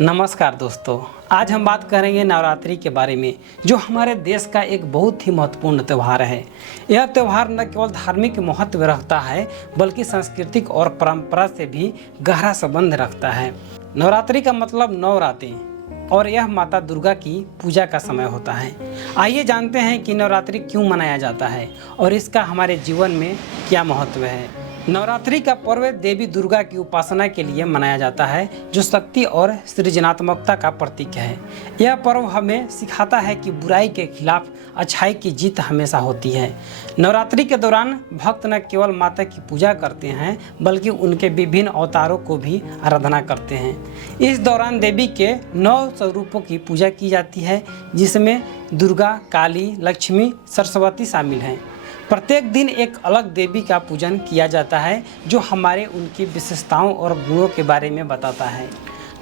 नमस्कार दोस्तों, आज हम बात करेंगे नवरात्रि के बारे में, जो हमारे देश का एक बहुत ही महत्वपूर्ण त्यौहार है। यह त्यौहार न केवल धार्मिक महत्व रखता है बल्कि सांस्कृतिक और परंपरा से भी गहरा संबंध रखता है। नवरात्रि का मतलब 9 रातें और यह माता दुर्गा की पूजा का समय होता है। आइए जानते हैं कि नवरात्रि क्यों मनाया जाता है और इसका हमारे जीवन में क्या महत्व है। नवरात्रि का पर्व देवी दुर्गा की उपासना के लिए मनाया जाता है, जो शक्ति और सृजनात्मकता का प्रतीक है। यह पर्व हमें सिखाता है कि बुराई के खिलाफ अच्छाई की जीत हमेशा होती है। नवरात्रि के दौरान भक्त न केवल माता की पूजा करते हैं बल्कि उनके विभिन्न अवतारों को भी आराधना करते हैं। इस दौरान देवी के 9 स्वरूपों की पूजा की जाती है, जिसमें दुर्गा, काली, लक्ष्मी, सरस्वती शामिल हैं। प्रत्येक दिन एक अलग देवी का पूजन किया जाता है, जो हमारे उनकी विशेषताओं और गुणों के बारे में बताता है।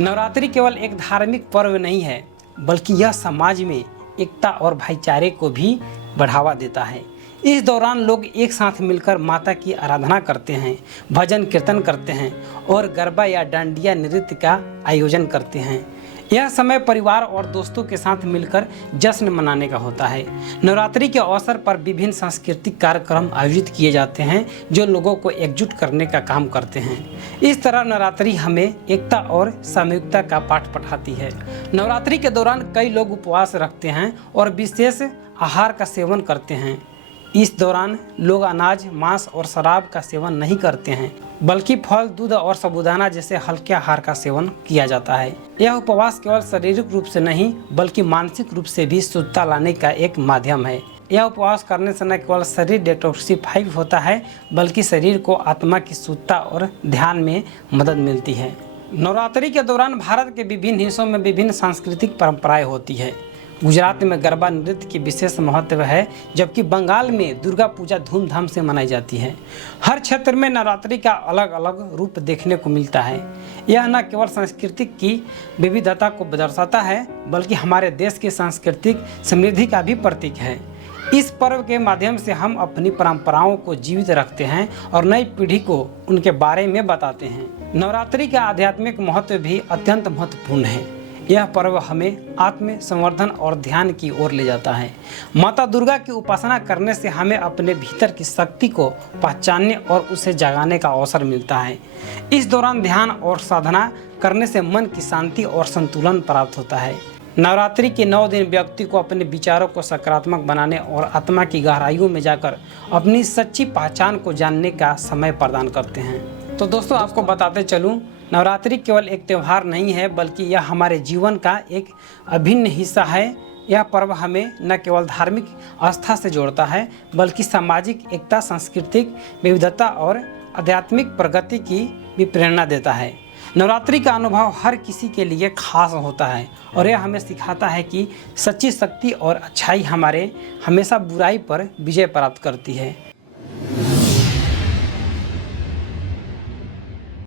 नवरात्रि केवल एक धार्मिक पर्व नहीं है, बल्कि यह समाज में एकता और भाईचारे को भी बढ़ावा देता है। इस दौरान लोग एक साथ मिलकर माता की आराधना करते हैं, भजन कीर्तन करते हैं और गरबा या डांडिया नृत्य का आयोजन करते हैं। यह समय परिवार और दोस्तों के साथ मिलकर जश्न मनाने का होता है। नवरात्रि के अवसर पर विभिन्न सांस्कृतिक कार्यक्रम आयोजित किए जाते हैं, जो लोगों को एकजुट करने का काम करते हैं। इस तरह नवरात्रि हमें एकता और सामूहिकता का पाठ पढ़ाती है। नवरात्रि के दौरान कई लोग उपवास रखते हैं और विशेष आहार का सेवन करते हैं। इस दौरान लोग अनाज, मांस और शराब का सेवन नहीं करते हैं, बल्कि फल, दूध और साबूदाना जैसे हल्के आहार का सेवन किया जाता है। यह उपवास केवल शारीरिक रूप से नहीं बल्कि मानसिक रूप से भी शुद्धता लाने का एक माध्यम है। यह उपवास करने से न केवल शरीर डिटॉक्सिफाई होता है बल्कि शरीर को आत्मा की शुद्धता और ध्यान में मदद मिलती है। नवरात्रि के दौरान भारत के विभिन्न हिस्सों में विभिन्न सांस्कृतिक परंपराएं होती है। गुजरात में गरबा नृत्य की विशेष महत्व है, जबकि बंगाल में दुर्गा पूजा धूमधाम से मनाई जाती है। हर क्षेत्र में नवरात्रि का अलग अलग रूप देखने को मिलता है। यह न केवल सांस्कृतिक की विविधता को दर्शाता है बल्कि हमारे देश की सांस्कृतिक समृद्धि का भी प्रतीक है। इस पर्व के माध्यम से हम अपनी परंपराओं को जीवित रखते हैं और नई पीढ़ी को उनके बारे में बताते हैं। नवरात्रि का आध्यात्मिक महत्व भी अत्यंत महत्वपूर्ण है। यह पर्व हमें आत्म संवर्धन और ध्यान की ओर ले जाता है। माता दुर्गा की उपासना करने से हमें अपने भीतर की शक्ति को पहचानने और उसे जगाने का अवसर मिलता है। इस दौरान ध्यान और साधना करने से मन की शांति और संतुलन प्राप्त होता है। नवरात्रि के 9 दिन व्यक्ति को अपने विचारों को सकारात्मक बनाने और आत्मा की गहराइयों में जाकर अपनी सच्ची पहचान को जानने का समय प्रदान करते हैं। तो दोस्तों, आपको बताते चलूँ, नवरात्रि केवल एक त्यौहार नहीं है बल्कि यह हमारे जीवन का एक अभिन्न हिस्सा है। यह पर्व हमें न केवल धार्मिक आस्था से जोड़ता है बल्कि सामाजिक एकता, सांस्कृतिक विविधता और आध्यात्मिक प्रगति की भी प्रेरणा देता है। नवरात्रि का अनुभव हर किसी के लिए खास होता है और यह हमें सिखाता है कि सच्ची शक्ति और अच्छाई हमारे हमेशा बुराई पर विजय प्राप्त करती है।